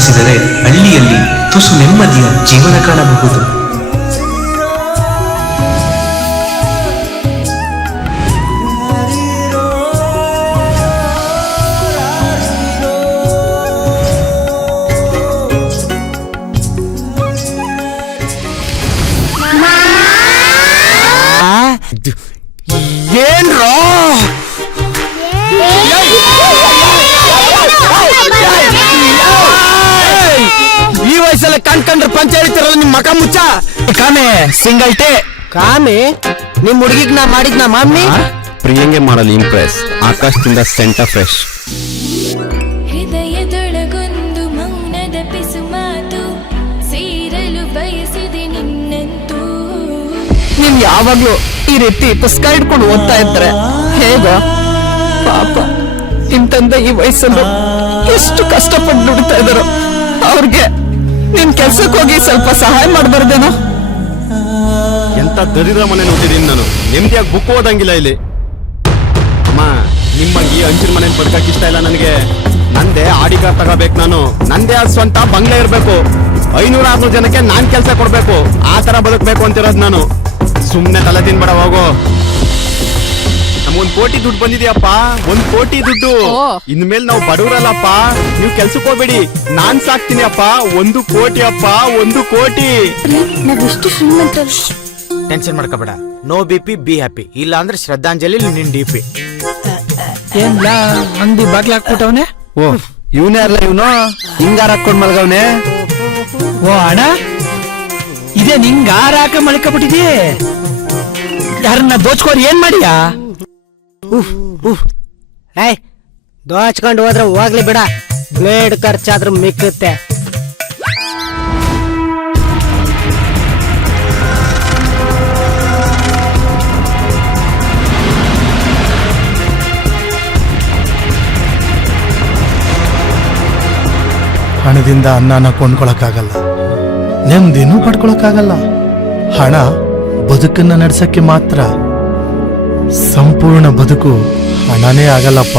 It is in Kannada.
ಗಮನಿಸಿದರೆ ಹಳ್ಳಿಯಲ್ಲಿ ತುಸು ನೆಮ್ಮದಿಯ ಜೀವನ ಕಾಣಬಹುದು. ಏನ್ರೋ ಈ ವಯಸ್ಸಲ್ಲಿ ಕಣ್ಕಂಡ್ರೆ ಪಂಚಾಯತಿರಲ್ಲ ನಿಮ್ ಮಕ ಮುಚ್ಚ. ಕಾಮೆ ಸಿಂಗಲ್ ಟೇ ಕಾಮೆ ನಿಮ್ ಹುಡುಗಿಗ್ ನಾ ಮಾಡಿದ್ನ ಮಮ್ಮಿ ಪ್ರಿಯಂಗೆ ಮಾಡಲ್ ಇಂಪ್ರೆಸ್ ಆಕಾಶದಿಂದ ಸೆಂಟರ್ ಫ್ರೆಶ್. ಹೃದಯದೊಳಗೊಂದು ಮೌನದ ಪಿಸು ಮಾತು ಸೇರಲು ಬಯಸಿದೆ ನಿನ್ನಂತೂ. ನೀನ್ ಯಾವಾಗ್ಲೂ ಈ ರೀತಿ ಪುಸ್ತಕ ಇಟ್ಕೊಂಡು ಓದ್ತಾ ಇದ್ರೆ ಹೇಗ ಪಾಪ ನಿಮ್ ತಂದೆ ಈ ವಯಸ್ಸಲ್ಲೂ ಎಷ್ಟು ಕಷ್ಟಪಟ್ಟು ದುಡಿತಾ ಇದಾರೋ ಅವ್ರಿಗೆ ನೀನ್ ಕೆಲ್ಸಕ್ಕೆ ಹೋಗಿ ಸ್ವಲ್ಪ ಸಹಾಯ ಮಾಡ್ಬಾರ್ದೇನೋ. ಎಂತ ದರಿದ್ರ ಮನೆ ನೋಡಿದೀನಿ ನಾನು. ನೆಮ್ಮದಿಯಾಗಿ ಬುಕ್ ಓದಂಗಿಲ್ಲ ಇಲ್ಲಿ. ಅಮ್ಮ ನಿಮ್ಮಂಗೆ ಈ ಹಂಚಿನ ಮನೆ ಬದುಕಕ್ ಇಷ್ಟ ಇಲ್ಲ ನನಗೆ. ನಂದೇ ಆಡಿ ಕಾರ್ ತಗೋಬೇಕು ನಾನು. ನಂದೇ ಸ್ವಂತ ಬಂಗ್ಲೆ ಇರ್ಬೇಕು. 500-600 ಜನಕ್ಕೆ ನಾನ್ ಕೆಲ್ಸ ಕೊಡ್ಬೇಕು. ಆ ತರ ಬದುಕಬೇಕು ಅಂತಿರೋದು ನಾನು. ಸುಮ್ನೆ ತಲೆ ತಿನ್ಬೇಡ ಹೋಗೋ. ನಮ್ಗೊಂದ್ ಕೋಟಿ ದುಡ್ಡು ಬಂದಿದ್ಯಪ್ಪ. 1 ಕೋಟಿ ದುಡ್ಡು. ಇನ್ಮೇಲೆ ನಾವು ಬಡವರಲ್ಲಪ್ಪ. ನೀವು ಕೆಲ್ಸಕ್ಕೆ ಹೋಗ್ಬೇಡಿ, ನಾನ್ ಸಾಕ್ತೀನಿ ಅಪ್ಪ. 1 ಕೋಟಿ ಅಪ್ಪ, 1 ಕೋಟಿ. ನಾವೆಷ್ಟು ಶ್ರೀಮಂತರು. ಟೆನ್ಷನ್ ಮಾಡ್ಕೋಬೇಡ. No BP be happy. ಇಲ್ಲ ಅಂದ್ರೆ ಶ್ರದ್ಧಾಂಜಲಿ ನಿನ್ ಡಿಪಿ. ಏನ್ಲ ಅಂಗಡಿ ಬಾಗ್ಲ ಹಾಕ್ಬಿಟ್ಟವನೆ. ಓ ಇವನೇ ಅಲ್ಲ ಇವನು ಹಿಂಗಾರ ಹಾಕೊಂಡ್ ಮಲ್ಗವ್ನೆ. ಓ ಅಣ್ಣ ಇದೇ ನಿಂಗ ಆರ ಹಾಕ ಮಲ್ಕೊಬಿಟ್ಟಿದಿ. ಯಾರನ್ನ ದೋಚ್ಕೋರಿ ಏನ್ ಮಾಡಿಯಾ? ಏಯ್ ದೋಚ್ಕೊಂಡು ಹೋದ್ರೆ ಹೋಗ್ಲಿ ಬಿಡ, ಬ್ಲೇಡ್ ಖರ್ಚಾದ್ರೂ ಮಿಕ್ಕುತ್ತೆ. ಹಣದಿಂದ ಅನ್ನನ ಕೊಂಡ್ಕೊಳಕ್ಕಾಗಲ್ಲ, ನೆಮ್ಮದಿನೂ ಪಡ್ಕೊಳಕ್ಕಾಗಲ್ಲ. ಹಣ ಬದುಕನ್ನ ನಡೆಸಕ್ಕೆ ಮಾತ್ರ. ಸಂಪೂರ್ಣ ಬದುಕು ಹಣನೇ ಆಗಲ್ಲಪ್ಪ.